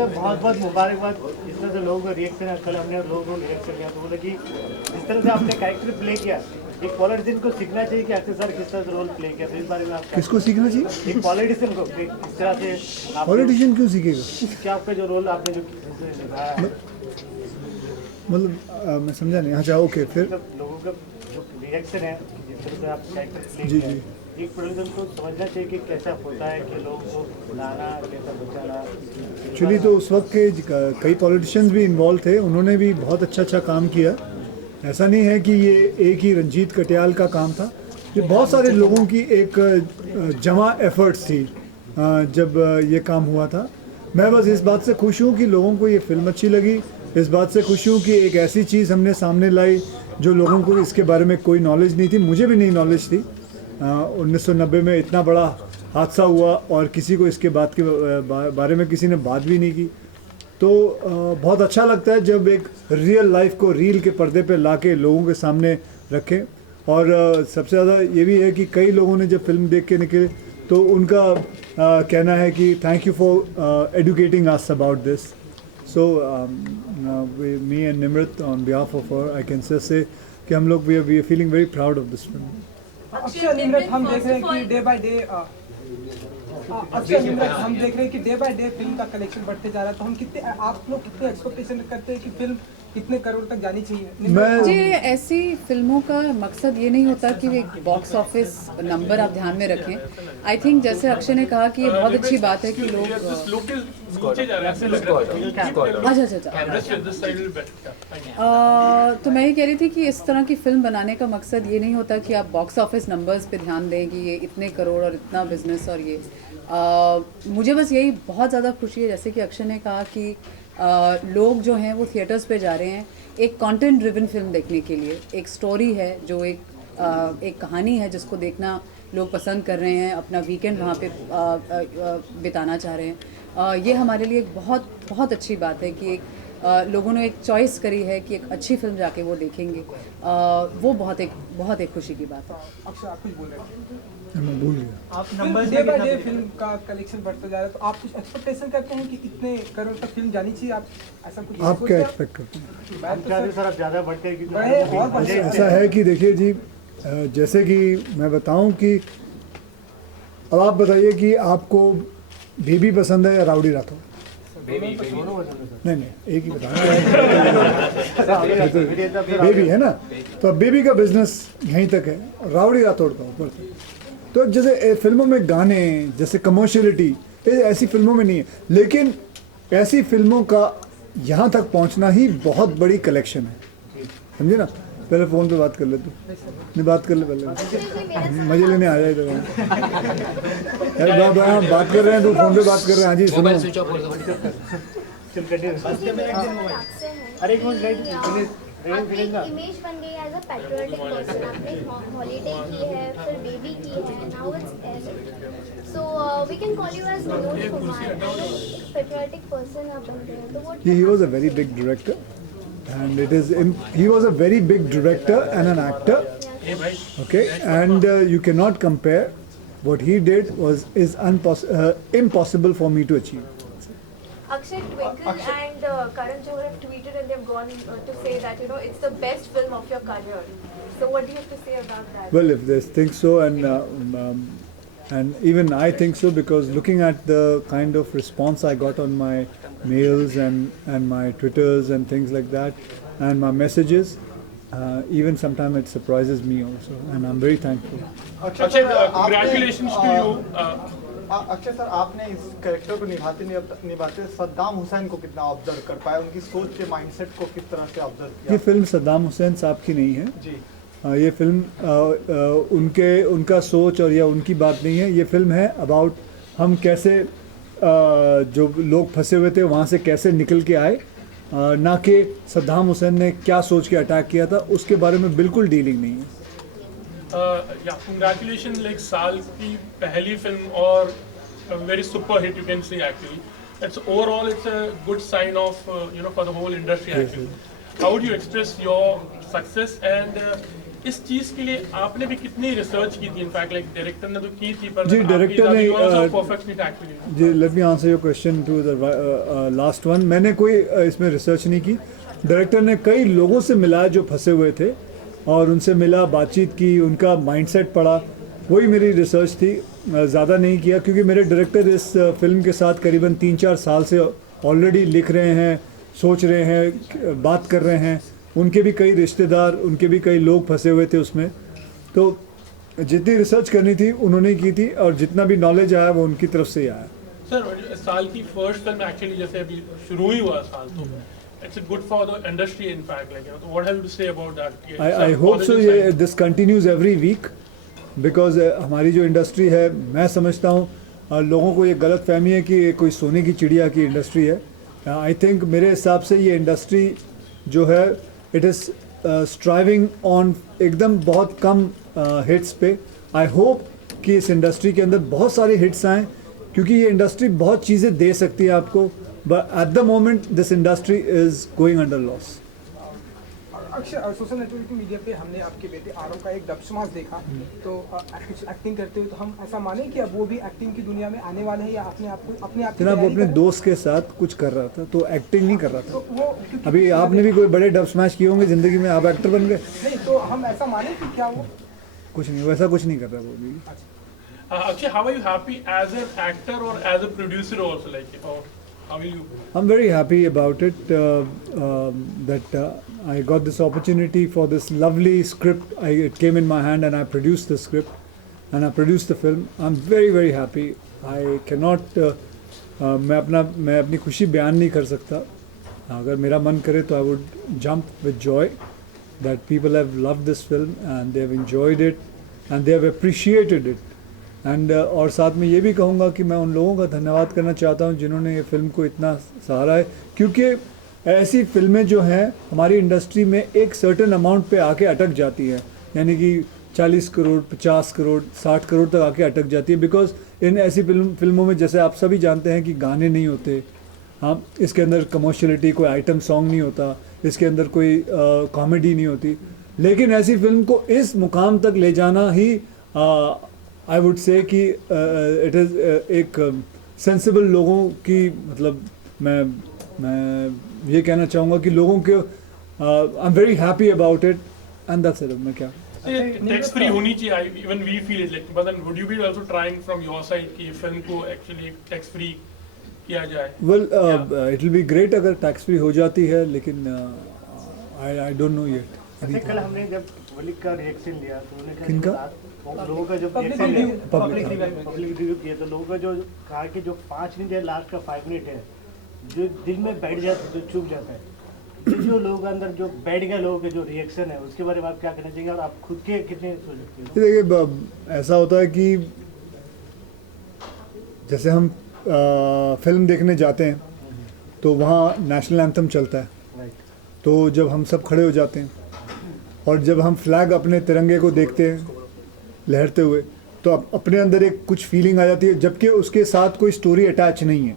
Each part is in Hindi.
से बहुत बहुत मुबारकबाद। इस तरह से लोगों का रिएक्शन है, कल हमने लोगों को रिएक्शन किया तो बोला कि जिस तरह से आपने कैरेक्टर प्ले किया, एक पॉलिटिशियन को सीखना चाहिए कि अक्षय सर किस तरह से रोल प्ले किया। तो इस बारे में आप किसको सीखना चाहिए? एक पॉलिटिशियन को इस तरह से पॉलिटिशियन क्यों सीखेगा? क्या आपका जो रोल आपने जो निभाया, मतलब मैं समझा नहीं। अच्छा ओके, फिर लोगों का जो रिएक्शन है जिस तरह से आप कैरेक्टर प्ले जी किया, जी एक प्रोड्यूसर को समझना चाहिए कि कैसा होता है कि लोगों को लाना, कैसा बचाना। एक्चुअली तो उस वक्त के कई पॉलिटिशियंस भी इन्वॉल्व थे, उन्होंने भी बहुत अच्छा काम किया। ऐसा नहीं है कि ये एक ही रंजीत कटियाल का काम था, ये बहुत सारे लोगों की एक जमा एफर्ट्स थी जब ये काम हुआ था। मैं बस इस बात से खुश हूँ कि लोगों को ये फिल्म अच्छी लगी, इस बात से खुश हूँ कि एक ऐसी चीज़ हमने सामने लाई जो लोगों को इसके बारे में कोई नॉलेज नहीं थी, मुझे भी नहीं नॉलेज थी। 1990 में इतना बड़ा हादसा हुआ और किसी को इसके बात के बारे में किसी ने बात भी नहीं की। तो बहुत अच्छा लगता है जब एक रियल लाइफ को रील के पर्दे पे लाके लोगों के सामने रखें। और सबसे ज़्यादा ये भी है कि कई लोगों ने जब फिल्म देख के निकले तो उनका कहना है कि thank you for educating us about this. So me and Nimrit on behalf of her I can say कि हम लोग we are feeling very proud of this film. Akshay Nimrit, हम देख रहे हैं कि day by day Akshay Nimrit, हम देख रहे हैं कि डे बाय डे फिल्म का कलेक्शन बढ़ते जा रहा है। तो हम कितने, आप लोग कितने एक्सपेक्टेशन करते हैं कि फिल्म कितने करोड़ तक जानी चाहिए? जी, ऐसी फिल्मों का मकसद ये नहीं होता कि एक बॉक्स ऑफिस नंबर आप ध्यान में रखें। आई थिंक जैसे अक्षय ने कहा कि ये बहुत अच्छी बात है कि लोग तो मैं ये कह रही थी कि इस तरह की फिल्म बनाने का मकसद ये नहीं होता कि आप बॉक्स ऑफिस नंबर्स पे ध्यान दें कि ये इतने करोड़ और इतना बिजनेस और ये मुझे बस यही बहुत ज़्यादा खुशी है जैसे कि अक्षय ने कहा कि लोग जो हैं वो थिएटर्स पे जा रहे हैं एक कंटेंट ड्रिवन फिल्म देखने के लिए। एक स्टोरी है जो एक कहानी है जिसको देखना लोग पसंद कर रहे हैं, अपना वीकेंड वहाँ पे बिताना चाह रहे हैं। ये हमारे लिए एक बहुत बहुत अच्छी बात है कि लोगों ने एक चॉइस करी है कि एक अच्छी फिल्म जाके वो देखेंगे। वो बहुत एक खुशी की बात है। अक्षय, आप कुछ बोल रहे हैं? मैं भूल गया। आप number day by day film का कलेक्शन बढ़ता जा रहा है, तो आप कुछ एक्सपेक्टेशन करते हैं कि इतने करोड़ तक फिल्म जानी चाहिए? आप ऐसा कुछ आप क्या एक्सपेक्ट करते हैं? सर आप ज़्यादा बढ़ते बढ़े और बढ़े। ऐसा है कि देखिए जी, जैसे कि मैं बताऊं कि अब आप बताइए कि आपको बेबी पसंद है या राउडी राठौर? नहीं, एक ही बताना। बेबी है ना, तो अब बेबी का बिजनेस यहीं तक है, राउडी राठौर का ऊपर तक। तो जैसे फिल्मों में गाने, जैसे कमर्शियलिटी ऐसी फिल्मों में नहीं है, लेकिन ऐसी फिल्मों का यहाँ तक पहुँचना ही बहुत बड़ी कलेक्शन है, समझे ना। पहले फ़ोन पे बात कर ले, तू नहीं बात कर ले पहले, मजे लेने आ जाए। तो यार बात कर रहे हैं, तू फोन पे बात कर रहे हैं। हाँ जी सुनो। अरे एक मिनट आपकी इमेज बन गई एज अ पैट्रियोटिक पर्सन। आपने हॉलीडे की है, फिर बेबी की है, now it's so we can call you as Manoj Kumar. एक पैट्रियोटिक पर्सन आप बन गए हैं, तो वो He was a very big director, and he was a very big director and an actor. Okay, and you cannot compare. What he did is impossible for me to achieve. Akshay, Twinkle and Karan Johar have tweeted and they've gone to say that it's the best film of your career. So what do you have to say about that? Well, if they think so, and even I think so, because looking at the kind of response I got on my mails and my Twitters and things like that, and my messages, even sometimes it surprises me also, and I'm very thankful. Akshay, congratulations to you. Akshay sir, आपने इस कैरेक्टर को निभाते सद्दाम हुसैन को कितना ऑब्जर्व कर पाए, उनकी सोच के माइंडसेट को किस तरह से ऑब्जर्व किया? ये फिल्म सद्दाम हुसैन साहब की नहीं है जी। ये फिल्म उनका सोच और या उनकी बात नहीं है। ये फिल्म है अबाउट हम कैसे जो लोग फंसे हुए थे वहाँ से कैसे निकल के आए, ना कि सद्दाम हुसैन ने क्या सोच के अटैक किया था, उसके बारे में बिल्कुल डीलिंग नहीं है। Congratulations, like साल की पहली फिल्म और very super hit you can say actually. It's overall it's a good sign of for the whole industry actually. how would you express your success and इस चीज के लिए आपने भी कितनी रिसर्च की थी? इनफैक्ट लाइक डायरेक्टर ने तो की थी पर जी, डायरेक्टर ने परफेक्टली एक्चुअली जी, let me answer your question to the last one. मैंने कोई इसमें रिसर्च नहीं की। डायरेक्टर ने कई लोगों से मिला जो फंसे हुए थे और उनसे मिला, बातचीत की, उनका माइंडसेट पढ़ा, वही मेरी रिसर्च थी। ज़्यादा नहीं किया क्योंकि मेरे डायरेक्टर इस फिल्म के साथ करीबन 3-4 साल से ऑलरेडी लिख रहे हैं, सोच रहे हैं, बात कर रहे हैं। उनके भी कई रिश्तेदार, उनके भी कई लोग फंसे हुए थे उसमें। तो जितनी रिसर्च करनी थी उन्होंने की थी और जितना भी नॉलेज आया वो उनकी तरफ से ही आया। सर साल की फर्स्ट फिल्म एक्चुअली जैसे अभी शुरू ही हुआ साल, तो it's good for the industry in fact like what have you to say about that? I hope so ये this continues every week because हमारी जो इंडस्ट्री है, मैं समझता हूँ लोगों को ये गलत फहमी है कि ये कोई सोने की चिड़िया की इंडस्ट्री है। आई थिंक मेरे हिसाब से ये इंडस्ट्री जो है इट इज़ स्ट्राइविंग ऑन एकदम बहुत कम हिट्स पे। आई होप कि इस इंडस्ट्री के अंदर बहुत सारे हिट्स आएँ क्योंकि ये इंडस्ट्री बहुत चीज़ें दे सकती है आपको, but at the moment this industry is going under loss. Akshay, social networking media पे हमने आपके बेटे आरव का एक डब समाज देखा, तो एक्टिंग करते हुए, तो हम ऐसा माने कि अब वो भी एक्टिंग की दुनिया में आने वाले हैं या अपने आप को अपने आप की जनाब, वो तैयारी अपने कर- दोस्त के साथ कुछ कर रहा था तो एक्टिंग नहीं कर रहा था। तो वो क्योंकि- अभी आपने भी कोई बड़े डब स्मैश किए होंगे ज़िंदगी में, आप एक्टर बन गए? नहीं, तो हम ऐसा माने कि क्या वो कुछ नहीं, वैसा कुछ नहीं कर रहा वो भी। Akshay, how are you happy as an actor or as a producer also, like, or how will you? I'm very happy about it that I got this opportunity for this lovely script. It came in my hand and I produced the script and I produced the film. I'm very very happy. I cannot मैं अपनी खुशी बयान नहीं कर सकता। अगर मेरा मन करे तो I would jump with joy that people have loved this film and they have enjoyed it and they have appreciated it. And और साथ में ये भी कहूँगा कि मैं उन लोगों का धन्यवाद करना चाहता हूँ जिन्होंने ये फिल्म को इतना सहारा है, क्योंकि ऐसी फिल्में जो हैं हमारी इंडस्ट्री में एक सर्टेन अमाउंट पे आके अटक जाती हैं, यानी कि 40 करोड़, 50 करोड़, 60 करोड़ तक आके अटक जाती है। बिकॉज इन ऐसी फिल्मों में जैसे आप सभी जानते हैं कि गाने नहीं होते, हाँ, इसके अंदर कमर्शियलिटी, कोई आइटम सॉन्ग नहीं होता, इसके अंदर कोई कॉमेडी नहीं होती। लेकिन ऐसी फिल्म को इस मुकाम तक ले जाना ही आई वुड से कि इट इज़ एक सेंसिबल लोगों की, मतलब मैं ये कहना चाहूँगा कि लोगों के I am very happy about it and that's it. मैं क्या टैक्स फ्री होनी चाहिए, even we feel it, like, but then would you be also trying from your side कि फिल्म को एक्चुअली टैक्स फ्री किया जाए? Well it will be great अगर टैक्स फ्री हो जाती है, लेकिन आई डोंट नो येट। अच्छा, कल हमने जब वलीद का रिएक्शन लिया तो उन्होंने कहा किनका? लोगों का जो पब्लिक रिएक्शन रिव्यू, लिया, पब्लिक रिव्यू, पब्लिक रिव्यू किया तो लोगों का जो कहा कि जो 5 मिनट है, लास्ट का 5 मिनट है, जो दिल में बैठ जाता है, जो चुभ जाता है, जो लोगों के अंदर जो बैठ गया, लोगों के जो रिएक्शन है, उसके बारे में आप क्या कहना चाहिए और आप खुद के कितने सोच सकते हो? देखिए, ऐसा होता है कि जैसे हम फिल्म देखने जाते हैं तो वहाँ नेशनल एंथम चलता है, राइट, तो जब हम सब खड़े हो जाते हैं और जब हम फ्लैग अपने तिरंगे को देखते हैं लहरते हुए, तो अपने अंदर एक कुछ फीलिंग आ जाती है, जबकि उसके साथ कोई स्टोरी अटैच नहीं है,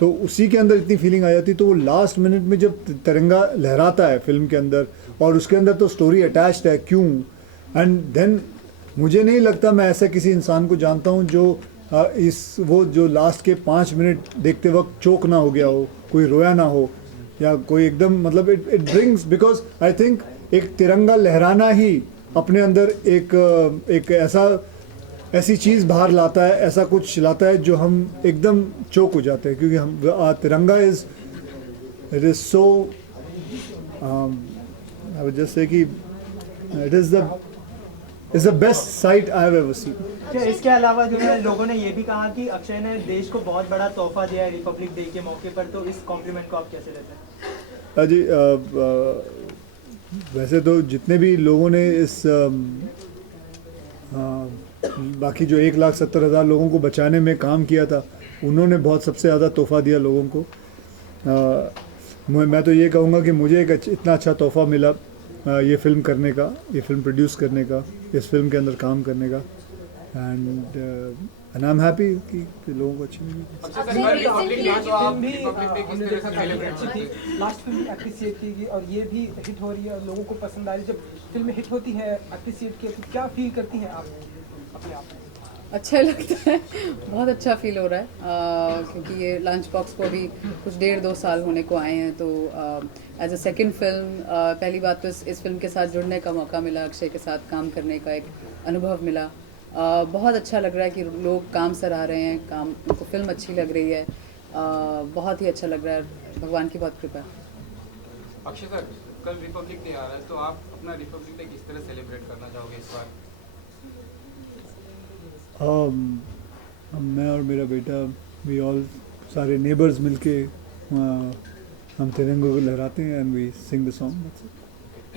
तो उसी के अंदर इतनी फीलिंग आ जाती है। तो वो लास्ट मिनट में जब तिरंगा लहराता है फिल्म के अंदर और उसके अंदर तो स्टोरी अटैच्ड है, क्यों? एंड देन मुझे नहीं लगता मैं ऐसा किसी इंसान को जानता हूँ जो वो जो लास्ट के 5 मिनट देखते वक्त चोक ना हो गया हो, कोई रोया ना हो, या कोई एकदम, मतलब it brings, because I think एक तिरंगा लहराना ही अपने अंदर एक ऐसी चीज़ बाहर लाता है, ऐसा कुछ लाता है जो हम एकदम चोक हो जाते हैं, क्योंकि हम तिरंगा it is so, I would just say कि it is the best site I have ever seen. इसके अलावा जो है लोगों ने ये भी कहा कि अक्षय ने देश को बहुत बड़ा तोहफा दिया है रिपब्लिक डे के मौके पर, तो इस कॉम्प्लीमेंट को आप कैसे लेते हैं? जी, वैसे तो जितने भी लोगों ने इस बाकी जो 1,70,000 लोगों को बचाने में काम किया था, उन्होंने बहुत सबसे ज़्यादा तोहफा दिया लोगों को। मैं तो ये कहूँगा कि मुझे एक इतना अच्छा तोहफा मिला ये फिल्म करने का, ये फिल्म प्रोड्यूस करने का, इस फिल्म के अंदर काम करने का, and and I am happy कि लोगों को अच्छी लगी। फिल्म भी हमने देखा काफी अच्छी थी, लास्ट फिल्म भी अप्रिशिएट की गई और ये भी हिट हो रही है और लोगों को पसंद आ रही है। जब फिल्म हिट होती है, अप्रिशिएट की, तो क्या फील करती हैं आप अपने आप में? अच्छा लगता है, बहुत अच्छा फील हो रहा है क्योंकि ये लंच बॉक्स को अभी कुछ 1.5-2 साल होने को आए हैं, तो एज अ सेकंड फिल्म पहली बात तो इस फिल्म के साथ जुड़ने का मौका मिला, अक्षय के साथ काम करने का एक अनुभव मिला। बहुत अच्छा लग रहा है कि लोग काम सराह रहे हैं, काम उनको फिल्म अच्छी लग रही है, बहुत ही अच्छा लग रहा है, भगवान की बहुत कृपा है। अक्षय सर, कल रिपब्लिक डे आ रहा है, तो आप अपना रिपब्लिक डे किस तरह सेलिब्रेट करना चाहोगे इस बार? मैं और मेरा बेटा वी ऑल सारे नेबर्स मिलके हम तिरंगे को लहराते हैं and we sing the song.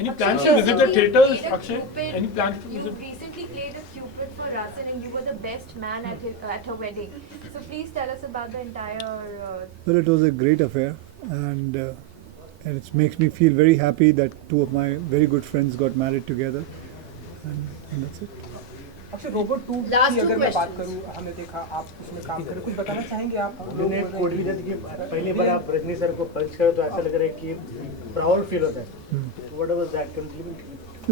Any plans to visit the theaters, Akshay? Any plans to You visit? recently played a Cupid for Rasan and you were the best man at her wedding. So please tell us about the entire... Well, it was a great affair, and it makes me feel very happy that two of my very good friends got married together, and that's it. Akshay, robot 2 की अगर मैं बात करूं, हमने देखा आप उसमें काम करें, कुछ बताना चाहेंगे आप? उन्होंने कोड भी दिया कि पहली बार आप रजनी सर को पंच करो तो ऐसा लग रहा है कि प्राउड फील होता है। What was that complement?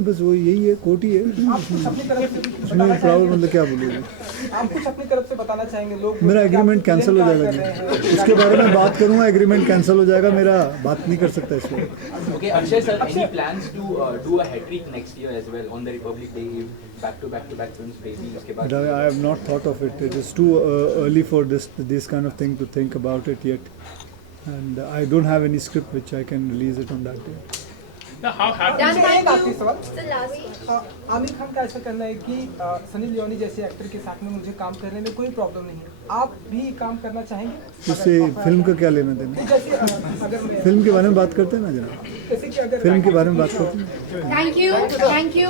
बस वो यही है, कोटी है, आप कुछ अपनी तरफ से उसमें प्राउड मतलब क्या बोलोगे? आप कुछ अपनी तरफ से बताना चाहेंगे? लोग मेरा एग्रीमेंट कैंसिल हो जाएगा जी, उसके बारे में बात करूंगा, एग्रीमेंट कैंसिल हो जाएगा मेरा, बात नहीं कर सकता इसमें। Okay, Akshay sir, any plans to do a hat trick next year as well on the Republic Day, back to back films, baby? उसके बाद But I have not thought of it. It is too early for this kind of thing to think about it yet, and I don't have any script which I can release it on that day. Now, how happy? एक आखिरी सवाल, The last one. Aamir Khan का ऐसा कहना है कि सनी लियोनी जैसे एक्टर के साथ में मुझे काम करने में कोई प्रॉब्लम नहीं है, आप भी काम करना चाहेंगे? इससे फिल्म का क्या लेना देना? जैसे अगर मैं फिल्म के बारे में बात करते हैं ना जरा, जैसे कि अगर फिल्म के बारे में बात करते हैं। Thank you.